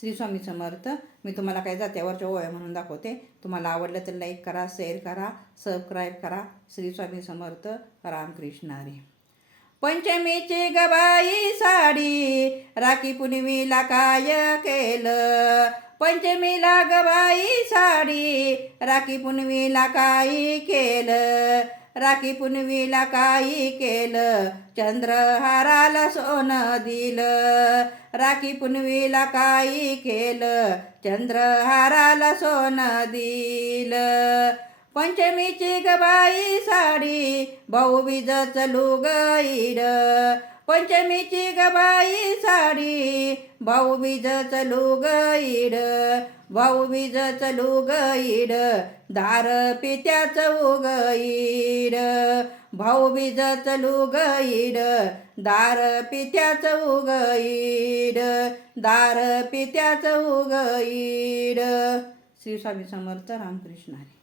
श्री स्वामी समर्थ. मी तुम्हाला काही जात्यावरच्या ओव्या म्हणून दाखवते. तुम्हाला आवडलं तर लाईक करा, शेअर करा, सबस्क्राईब करा. श्री स्वामी समर्थ. रामकृष्ण हरी. पंचमीची गबाई साडी राखी पुनवीला काय केलं. पंचमीला गबाई साडी राखी पुनवीला काही केलं. राखी पुनवीला काही केलं. चंद्रहाराला सोनं दिलं. राखी पुनवीला काही केलं. चंद्रहाराला सोनं दिलं. पंचमीची गबाई साडी भाऊबीजचं लुगईड. पंचमीची गबाई साडी भाऊबीजचं लुगईड. भाऊबीजचं लुगईड दार पित्याचं उगईड. भाऊबीजचं लुगईड दार पित्याचं उगईड. दार पित्याचं उगईड. श्री स्वामी समर्थ. रामकृष्ण हरी.